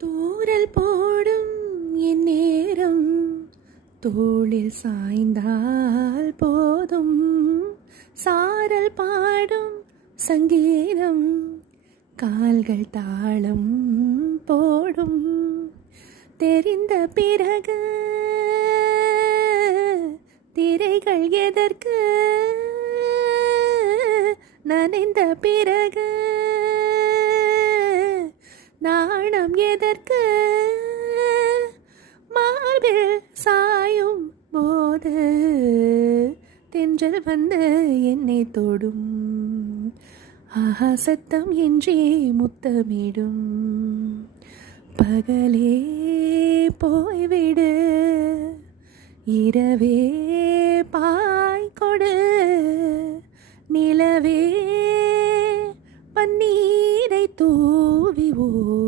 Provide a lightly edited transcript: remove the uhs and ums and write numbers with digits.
தூறல் போடும் என் நேரம் தோளில் சாய்ந்தால் போதும். சாரல் பாடும் சங்கீதம் கால்கள் தாளம் போடும். தெரிந்த பிறகு திரைகள் எதற்கு, நனைந்த பிறகு நாணம் எதற்கு. மார்பில் சாயும் போது தென்றல் வந்து என்னை தொடும். ஆஹா சத்தம் என்றே முத்தமிடும். பகலே போய்விடு, இரவே பாய் கொடு, நிலவே பன்னீரை தூவி ஓய்.